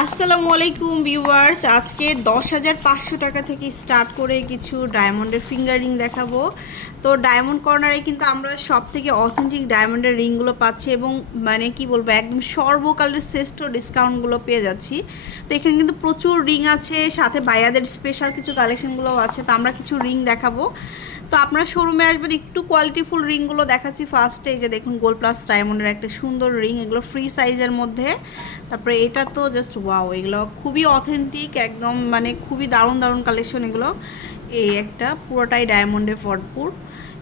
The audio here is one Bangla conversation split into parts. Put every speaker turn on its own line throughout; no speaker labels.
আসসালামু আলাইকুম ভিউয়ার্স। আজকে দশ হাজার পাঁচশো টাকা থেকে স্টার্ট করে কিছু ডায়মন্ডের ফিঙ্গার রিং দেখাবো। তো ডায়মন্ড কর্নারে কিন্তু আমরা সব থেকে অথেন্টিক ডায়মন্ডের রিংগুলো পাচ্ছি এবং মানে কি বলব, একদম সর্বকালের শ্রেষ্ঠ ডিসকাউন্টগুলো পেয়ে যাচ্ছি। তো এখানে কিন্তু প্রচুর রিং আছে, সাথে বাইয়াদের স্পেশাল কিছু কালেকশনগুলোও আছে, তো আমরা কিছু রিং দেখাবো। তো আপনার শোরুমে আসবেন, একটু কোয়ালিটিফুল রিংগুলো দেখাচ্ছি ফার্স্টে এই যে দেখুন গোল্ড প্লাস ডায়মন্ডের একটা সুন্দর রিং, এগুলো ফ্রি সাইজের মধ্যে। তারপরে এটা তো জাস্ট ওয়াও এগুলো খুবই অথেন্টিক একদম মানে খুবই দারুণ দারুণ কালেকশন এগুলো। এই একটা, পুরোটাই ডায়মন্ডে ভরপুর।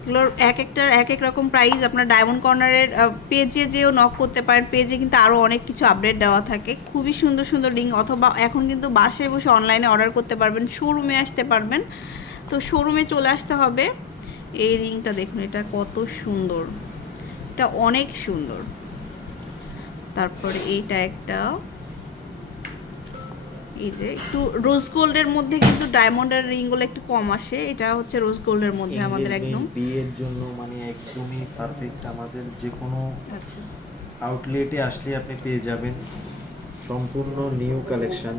এগুলোর এক একটার এক এক রকম প্রাইস আপনার ডায়মন্ড কর্নারের পেজে যেও নক করতে পারেন পেজে কিন্তু আরও অনেক কিছু আপডেট দেওয়া থাকে। খুবই সুন্দর সুন্দর রিং অথবা এখন কিন্তু বাসায় বসে অনলাইনে অর্ডার করতে পারবেন শোরুমে আসতে পারবেন। তো শোরুমে চলে আসতে হবে। এই রিংটা দেখুন, এটা কত সুন্দর। এটা অনেক সুন্দর। তারপরে এইটা একটা। এই যে একটু রোজ গোল্ডের মধ্যে কিন্তু ডায়মন্ডের রিংগুলো একটু কম আসে এটা হচ্ছে রোজ গোল্ডের মধ্যে আমাদের একদম।
বিয়ের জন্য মানে একদমই পারফেক্ট আমাদের যে কোনো
আচ্ছা
আউটলেটে আসলে আপনি পেয়ে যাবেন। সম্পূর্ণ নিউ কালেকশন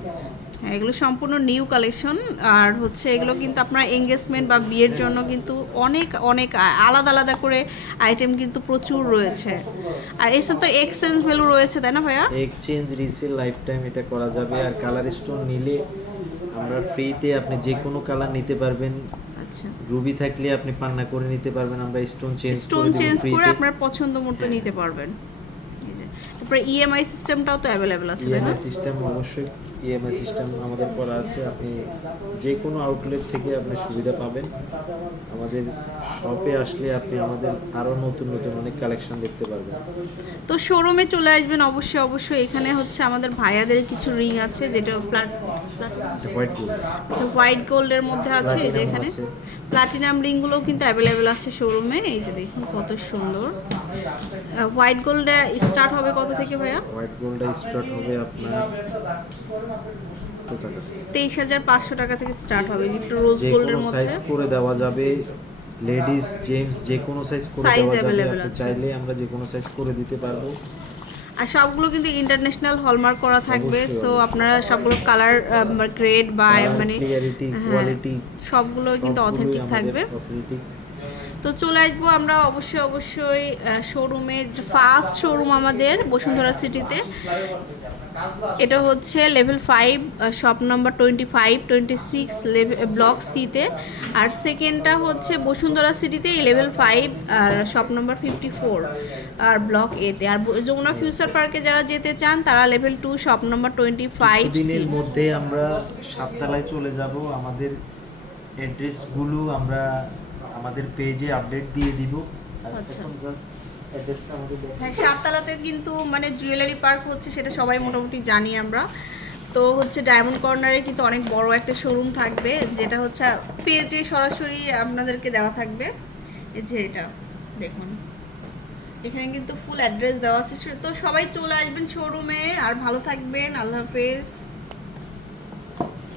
হ্যাঁ এগুলো সম্পূর্ণ নিউ কালেকশন আর হচ্ছে এগুলো কিন্তু আপনার এঙ্গেজমেন্ট বা বিয়ের জন্য কিন্তু অনেক অনেক আলাদা আলাদা করে আইটেম কিন্তু প্রচুর রয়েছে। আর এসব তো এক্সচেঞ্জ ভ্যালু রয়েছে তাই না ভাইয়া?
এক্সচেঞ্জ রিসেল লাইফ টাইম এটা করা যাবে। আর কালার স্টোন নিলে আমরা ফ্রিতে আপনি যে কোনো কালার নিতে পারবেন।
আচ্ছা।
রুবি থাকলে আপনি পান্না করে নিতে পারবেন। আমরা স্টোন চেঞ্জ
স্টোন চেঞ্জ করে আপনার পছন্দ মতো নিতে পারবেন। তারপরে ইএমআই সিস্টেমটাও তো অ্যাভেলেবেল আছে তাই না?
সিস্টেম অবশ্যই। ইএমআই সিস্টেম আমাদের করা আছে। আপনি যে কোনো আউটলেট থেকে আপনি সুবিধা পাবেন। আমাদের শপে আসলে আপনি আমাদের আরও নতুন নতুন অনেক কালেকশন দেখতে পারবেন।
তো শোরুমে চলে আসবেন অবশ্যই অবশ্যই। এখানে হচ্ছে আমাদের ভাইয়াদের কিছু রিং আছে যেটা প্লাট
হোয়াইট গোল্ড
আচ্ছা হোয়াইট গোল্ডের মধ্যে আছে এই যে এখানে। প্লাটিনাম রিংগুলোও কিন্তু অ্যাভেলেবেল আছে শোরুমে এই যে দেখুন কত সুন্দর। হোয়াইট গোল্ডে স্টার্ট হবে কত থেকে ভাইয়া?
হোয়াইট গোল্ডটা স্টার্ট হবে আপনার
তেইশ হাজার পাঁচশো টাকা থেকে স্টার্ট হবে। যেটা রোজ গোল্ডের মধ্যে।
সাইজ করে দেওয়া যাবে। লেডিস জেন্টস যে কোনো সাইজ করে আপনি
আছে।
চাইলে আমরা যে কোনো সাইজ করে দিতে পারব।
আর সবগুলো কিন্তু ইন্টারন্যাশনাল হলমার্ক করা থাকবে। সো আপনারা সবগুলো কালার গ্রেড বা মানে
ক্লিয়ারিটি
হ্যাঁ,
কোয়ালিটি
সবগুলো কিন্তু অথেন্টিক থাকবে।
অথেন্টিক
তো চলে আসব আমরা অবশ্যই অবশ্যই শোরুমে ফার্স্ট শোরুম আমাদের বসুন্ধরা সিটিতে এটা হচ্ছে level five shop number twenty five twenty six block সিতে আর সেকেন্ডটা হচ্ছে বসুন্ধরা সিটিতে লেভেল ফাইভ আর শপ নাম্বার ফিফটি ফোর আর ব্লক এতে আর যমুনা ফিউচার পার্কে যারা যেতে চান তারা level two shop number twenty five
দিনের মধ্যে আমরা সাততলায় চলে যাব। আমাদের অ্যাড্রেসগুলো আমরা আমাদের পেজে আপডেট দিয়ে দিব।
আচ্ছা। হ্যাঁ সাততলাতে কিন্তু মানে জুয়েলারি পার্ক হচ্ছে সেটা সবাই মোটামুটি জানি আমরা। তো হচ্ছে ডায়মন্ড কর্নারে কিন্তু অনেক বড় একটা শোরুম থাকবে যেটা হচ্ছে পেজে সরাসরি আপনাদেরকে দেওয়া থাকবে। এই যে এটা দেখুন। এখানে কিন্তু ফুল অ্যাড্রেস দেওয়া আছে। তো সবাই চলে আসবেন শোরুমে আর ভালো থাকবেন। আল্লাহ হাফেজ।